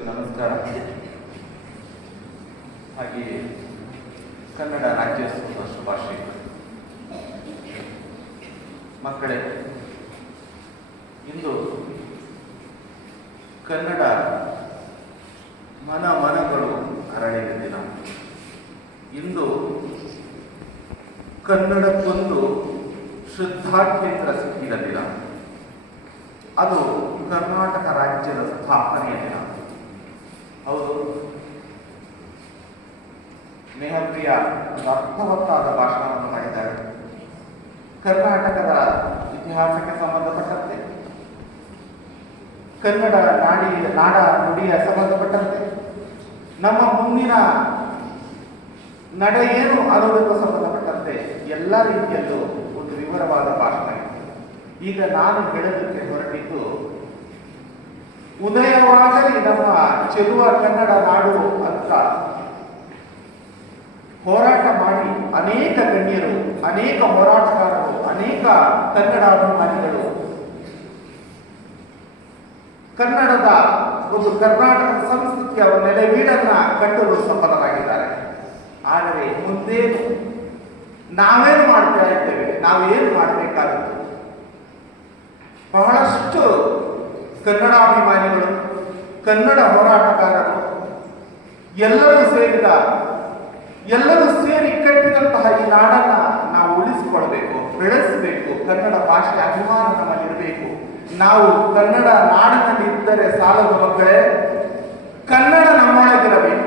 ನಮಸ್ಕಾರ. ಹಾಗೆಯೇ ಕನ್ನಡ ರಾಜ್ಯೋತ್ಸವದ ಶುಭಾಶಯಗಳು. ಮಕ್ಕಳೇ, ಇಂದು ಕನ್ನಡ ಮನಗಳು ಅರಳಿದ ದಿನ. ಇಂದು ಕನ್ನಡಕ್ಕೊಂದು ಶ್ರದ್ಧಾಕೇಂದ್ರ ಸಿಕ್ಕಿದ ದಿನ. ಅದು ಕರ್ನಾಟಕ ರಾಜ್ಯದ ಸ್ಥಾಪನೆಯ ದಿನ. ಹೌದು, ಸ್ನೇಹಪ್ರಿಯ ಅರ್ಥವತ್ತಾದ ಭಾಷಣವನ್ನು ಮಾಡಿದ್ದಾರೆ. ಕರ್ನಾಟಕದ ಇತಿಹಾಸಕ್ಕೆ ಸಂಬಂಧಪಟ್ಟಂತೆ, ಕನ್ನಡ ನಾಡ ನುಡಿಯ ಸಂಬಂಧಪಟ್ಟಂತೆ, ನಮ್ಮ ಮುಂದಿನ ನಡೆ ಏನು ಅನ್ನೋದಕ್ಕೂ ಸಂಬಂಧಪಟ್ಟಂತೆ ಎಲ್ಲ ರೀತಿಯಲ್ಲೂ ಒಂದು ವಿವರವಾದ ಭಾಷಣ ಇದೆ. ಈಗ ನಾನು ಹೇಳೋದಕ್ಕೆ ಹೊರಟಿದ್ದು, ಉದಯವಾಗಲಿ ನಮ್ಮ ಚೆಲುವ ಕನ್ನಡ ನಾಡು ಅಂತ ಹೋರಾಟ ಮಾಡಿ ಅನೇಕ ಗಣ್ಯರು, ಅನೇಕ ಹೋರಾಟಗಾರರು, ಅನೇಕ ಕನ್ನಡಾಭಿಮಾನಿಗಳು ಕನ್ನಡದ ಒಂದು ಕರ್ನಾಟಕ ಸಂಸ್ಕೃತಿಯ ನೆಲೆವೀಡನ್ನ ಕಟ್ಟಲು ಸಫಲರಾಗಿದ್ದಾರೆ. ಆದರೆ ಮುಂದೆ ನಾವೇನು ಮಾಡ್ತಾ ಇದ್ದೇವೆ, ನಾವೇನು ಮಾಡಬೇಕಾಗುತ್ತೆ? ಬಹಳಷ್ಟು ಕನ್ನಡಾಭಿಮಾನಿಗಳು, ಕನ್ನಡ ಹೋರಾಟಗಾರರು ಎಲ್ಲರೂ ಸೇರಿ ಕಟ್ಟಿದಂತಹ ಈ ನಾಡನ್ನ ನಾವು ಉಳಿಸಿಕೊಳ್ಬೇಕು, ಬೆಳೆಸಬೇಕು. ಕನ್ನಡ ಭಾಷೆ ಅಭಿಮಾನ ನಮ್ಮಲ್ಲಿರಬೇಕು. ನಾವು ಕನ್ನಡ ನಾಡಿನಲ್ಲಿ ಇದ್ದರೆ ಸಾಲದು ಮಕ್ಕಳೇ, ಕನ್ನಡ ನಮ್ಮೊಳಗಿರಬೇಕು.